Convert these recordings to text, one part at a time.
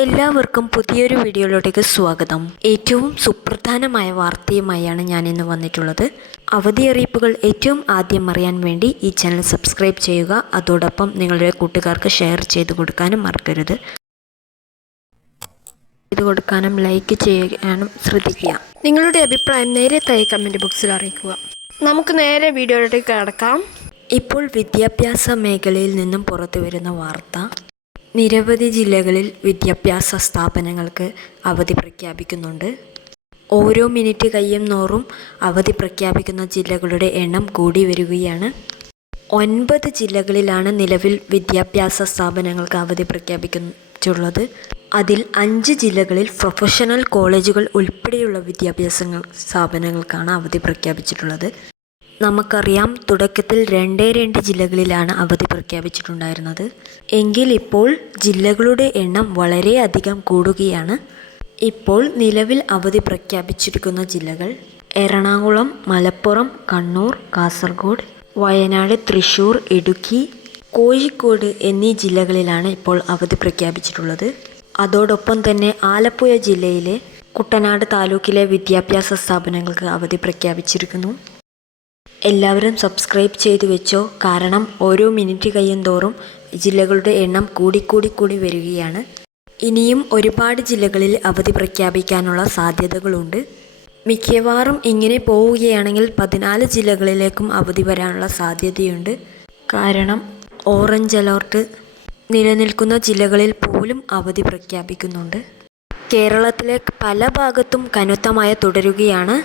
എല്ലാവർക്കും പുതിയൊരു വീഡിയോയിലോട്ടേക്ക് സ്വാഗതം. ഏറ്റവും സുപ്രധാനമായ വാർത്തയുമായാണ് ഞാൻ ഇന്ന് വന്നിട്ടുള്ളത്. അവധി അറിയിപ്പുകൾ ഏറ്റവും ആദ്യം അറിയാൻ വേണ്ടി ഈ ചാനൽ സബ്സ്ക്രൈബ് ചെയ്യുക. അതോടൊപ്പം നിങ്ങളുടെ കൂട്ടുകാർക്ക് ഷെയർ ചെയ്ത് കൊടുക്കാനും മറക്കരുത്. ലൈക്ക് ചെയ്യാനും ശ്രദ്ധിക്കുക. നിങ്ങളുടെ അഭിപ്രായം നേരെ താഴെ കമൻറ്റ് ബോക്സിൽ അറിയിക്കുക. നമുക്ക് നേരെ വീഡിയോയിലേക്ക് കടക്കാം. ഇപ്പോൾ വിദ്യാഭ്യാസ മേഖലയിൽ നിന്നും പുറത്തു വരുന്ന വാർത്ത, നിരവധി ജില്ലകളിൽ വിദ്യാഭ്യാസ സ്ഥാപനങ്ങൾക്ക് അവധി പ്രഖ്യാപിക്കുന്നുണ്ട്. ഓരോ മിനിറ്റ് കഴിയുന്തോറും അവധി പ്രഖ്യാപിക്കുന്ന ജില്ലകളുടെ എണ്ണം കൂടി വരികയാണ്. 9 ജില്ലകളിലാണ് നിലവിൽ വിദ്യാഭ്യാസ സ്ഥാപനങ്ങൾക്ക് അവധി പ്രഖ്യാപിച്ചിട്ടുള്ളത്. അതിൽ 5 ജില്ലകളിൽ പ്രൊഫഷണൽ കോളേജുകൾ ഉൾപ്പെടെയുള്ള വിദ്യാഭ്യാസ സ്ഥാപനങ്ങൾക്കാണ് അവധി പ്രഖ്യാപിച്ചിട്ടുള്ളത്. നമുക്കറിയാം, തുടക്കത്തിൽ 2 ജില്ലകളിലാണ് അവധി പ്രഖ്യാപിച്ചിട്ടുണ്ടായിരുന്നത്. എങ്കിൽ ഇപ്പോൾ ജില്ലകളുടെ എണ്ണം വളരെയധികം കൂടുകയാണ്. ഇപ്പോൾ നിലവിൽ അവധി പ്രഖ്യാപിച്ചിരിക്കുന്ന ജില്ലകൾ എറണാകുളം, മലപ്പുറം, കണ്ണൂർ, കാസർഗോഡ്, വയനാട്, തൃശ്ശൂർ, ഇടുക്കി, കോഴിക്കോട് എന്നീ ജില്ലകളിലാണ് ഇപ്പോൾ അവധി പ്രഖ്യാപിച്ചിട്ടുള്ളത്. അതോടൊപ്പം തന്നെ ആലപ്പുഴ ജില്ലയിലെ കുട്ടനാട് താലൂക്കിലെ വിദ്യാഭ്യാസ സ്ഥാപനങ്ങൾക്ക് അവധി പ്രഖ്യാപിച്ചിരിക്കുന്നു. എല്ലാവരും സബ്സ്ക്രൈബ് ചെയ്തു വെച്ചോ, കാരണം ഓരോ മിനിറ്റ് കഴിയുന്തോറും ജില്ലകളുടെ എണ്ണം കൂടി വരികയാണ്. ഇനിയും ഒരുപാട് ജില്ലകളിൽ അവധി പ്രഖ്യാപിക്കാനുള്ള സാധ്യതകളുണ്ട്. മിക്കവാറും ഇങ്ങനെ പോവുകയാണെങ്കിൽ 14 ജില്ലകളിലേക്കും അവധി വരാനുള്ള സാധ്യതയുണ്ട്. കാരണം ഓറഞ്ച് അലർട്ട് നിലനിൽക്കുന്ന ജില്ലകളിൽ പോലും അവധി പ്രഖ്യാപിക്കുന്നുണ്ട്. കേരളത്തിലെ പല ഭാഗത്തും കനത്ത മഴ തുടരുകയാണ്.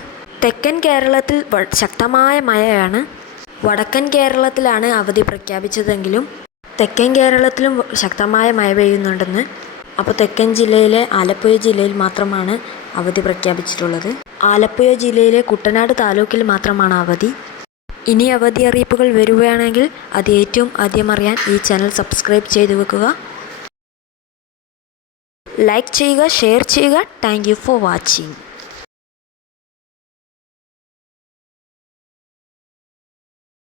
തെക്കൻ കേരളത്തിൽ ശക്തമായ മഴയാണ്. വടക്കൻ കേരളത്തിലാണ് അവധി പ്രഖ്യാപിച്ചതെങ്കിലും തെക്കൻ കേരളത്തിലും ശക്തമായ മഴ പെയ്യുന്നുണ്ടെന്ന്. അപ്പോൾ തെക്കൻ ജില്ലയിലെ ആലപ്പുഴ ജില്ലയിൽ മാത്രമാണ് അവധി പ്രഖ്യാപിച്ചിട്ടുള്ളത്. ആലപ്പുഴ ജില്ലയിലെ കുട്ടനാട് താലൂക്കിൽ മാത്രമാണ് അവധി. ഇനി അവധി അറിയിപ്പുകൾ വരികയാണെങ്കിൽ അത് ഏറ്റവും ആദ്യം അറിയാൻ ഈ ചാനൽ സബ്സ്ക്രൈബ് ചെയ്തു വെക്കുക. ലൈക്ക് ചെയ്യുക, ഷെയർ ചെയ്യുക. Thank you for watching.